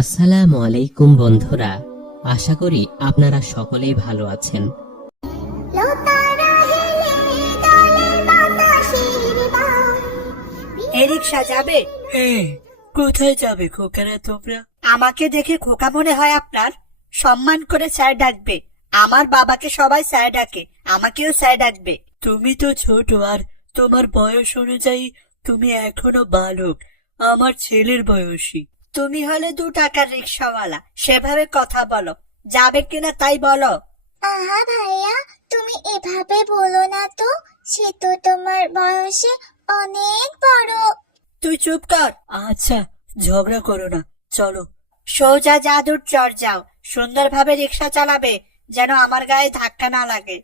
আসসালামু আলাইকুম বন্ধুরা, আশা করি আপনারা সকলেই ভালো আছেন। এই রিক্সা যাবে? কোথায় যাবে খোকারা তোমরা? আমাকে দেখে খোকা মনে হয় আপনার? সম্মান করে স্যার ডাকবে। আমার বাবাকে সবাই স্যার ডাকে, আমাকেও স্যার ডাকবে। তুমি তো ছোট, আর তোমার বয়স অনুযায়ী তুমি এখনো বালক। আমার ছেলের বয়সী। তুমি হলে 2 টাকার রিক্সাওয়ালা, সেভাবে কথা বলো। যাবে কিনা তাই বলো। আহা ভাইয়া, তুমি এভাবে বলো না তো, সে তো তোমার বয়সে অনেক বড়। তুই চুপ কর। আচ্ছা, ঝগড়া করো না, চলো। সোজা জাদুর চর যাও, সুন্দরভাবে রিক্সা চালাবে, যেন আমার গায়ে ধাক্কা না লাগে।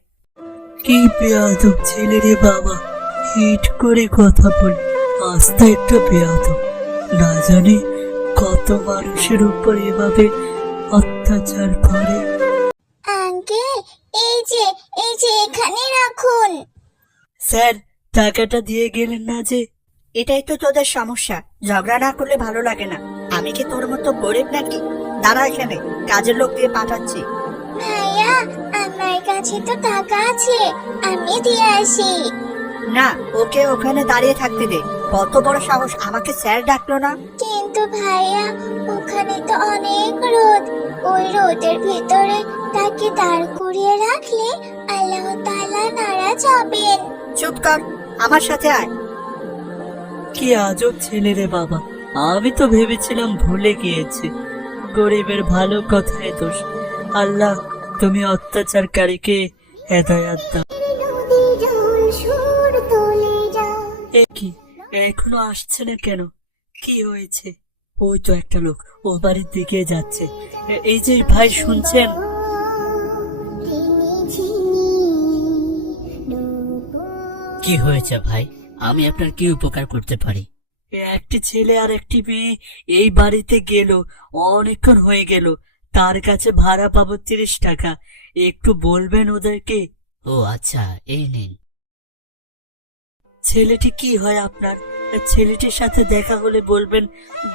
কি বেয়াদব ছেলে রে বাবা, হিট করে কথা বলে। আস্তে একটা বেয়াদব, না জানি কত মানুষের উপর এভাবে অত্যাচার করে। আঙ্কেল, এই যে এখানে রাখুন। স্যার, টাকাটা দিয়ে গেলেন না যে? এটাই তো তোদের সমস্যা, ঝগড়া না করলে ভালো লাগে না। আমি কি তোর মতো গরিব নাকি? দাঁড়া এখানে, কাজের লোক দিয়ে পাঠাচ্ছি। ভাইয়া, আমার কাছে তো টাকা আছে, আমি দিয়ে আসি। না, ওকে ওখানে দাঁড়িয়ে থাকতে দে। কত বড় সাহস, আমাকে স্যার ডাকলো না। কিন্তু ভাইয়া, ওখানে তো অনেক রোদ, ওই রোদের ভিতরে তাকে দাঁড় করিয়ে রাখলে আল্লাহ তাআলা নারাজ হবেন। চুপ কর, আমার সাথে আয়। কি আজব ছেলে রে বাবা, আমি তো ভেবেছিলাম ভুলে গিয়েছি। গরিবের ভালো কথায় দোষ। আল্লাহ, তুমি অত্যাচারকারীকে হেদায়াত দাও। এ কি, এখনো আসছে না কেন? কি হয়েছে? ওই তো একটা লোক ও বাড়ির দিকে যাচ্ছে। এই যে ভাই, শুনছেন? কি হয়েছে ভাই? আমি আপনার কি উপকার করতে পারি? একটি ছেলে আর একটি মেয়ে এই বাড়িতে গেল, অনেকক্ষণ হয়ে গেল। তার কাছে ভাড়া পাবো 30 টাকা। একটু বলবেন ওদেরকে? ও আচ্ছা, এই নিন। ছেলেটি কি হয় আপনার? ছেলেটির সাথে দেখা হলে বলবেন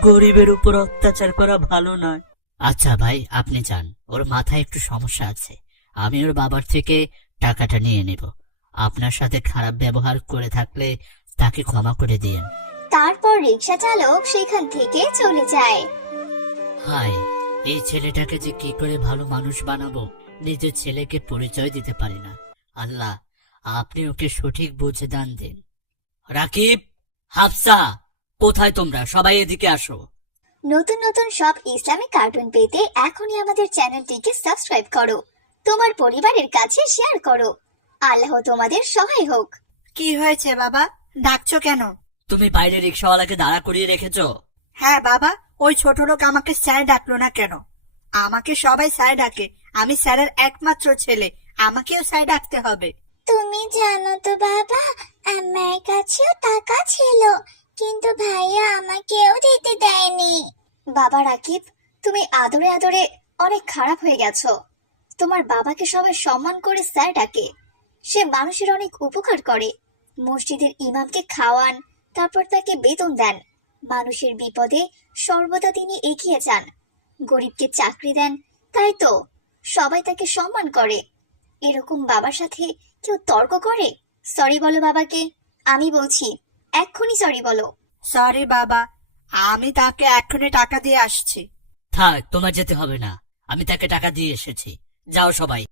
গরিবের উপর অত্যাচার করা ভালো নয়। আচ্ছা ভাই, আপনি যান, ওর মাথায় একটু সমস্যা আছে। আমি ওর বাবার থেকে টাকাটা নিয়ে নেব। আপনার সাথে খারাপ ব্যবহার করে থাকলে তাকে ক্ষমা করে দিয়েন। তারপর রিকশা চালক সেখান থেকে চলে যায়। হায়, এই ছেলেটাকে যে কি করে ভালো মানুষ বানাবো, নিজের ছেলেকে পরিচয় দিতে পারি না। আল্লাহ, আপনি ওকে সঠিক বুঝে দান দিন। রাকিব, হাফসা, কোথায় তোমরা? সবাই এদিকে আসো। নতুন নতুন সব ইসলামিক কার্টুন পেতে এখনই আমাদের চ্যানেলটিকে সাবস্ক্রাইব করো, তোমার পরিবারের কাছে শেয়ার করো। আল্লাহ তোমাদের সহায় হোক। কি হয়েছে বাবা, ডাকছো কেন? তুমি বাইরে রিক্সাওয়ালাকে দাঁড়া করিয়ে রেখেছো? হ্যাঁ বাবা, ওই ছোট লোক আমাকে স্যার ডাকলো না কেন? আমাকে সবাই স্যার ডাকে, আমি স্যারের একমাত্র ছেলে, আমাকেও স্যার ডাকতে হবে। তুমি জানো তো বাবা, আমার কাছেও টাকা ছিল, কিন্তু ভাইয়া আমাকেও দিতে দেয়নি। বাবা রাকিব, তুমি আদরে আদরে অনেক খারাপ হয়ে গেছো। তোমার বাবাকে সবাই সম্মান করে স্যার ডাকে। সে মানুষের অনেক উপকার করে। মসজিদের ইমামকে খাওয়ান, তারপর তাকে বেতন দেন। মানুষের বিপদে সর্বদা তিনি এগিয়ে যান। গরিবকে চাকরি দেন, তাই তো সবাই তাকে সম্মান করে। এরকম বাবার সাথে কেউ তর্ক করে? সরি বলো বাবাকে। আমি বলছি, এক্ষুনি সরি বলো। সরি বাবা, আমি তাকে এক্ষুনি টাকা দিয়ে আসছি। থাক, তোমার যেতে হবে না, আমি তাকে টাকা দিয়ে এসেছি। যাও সবাই।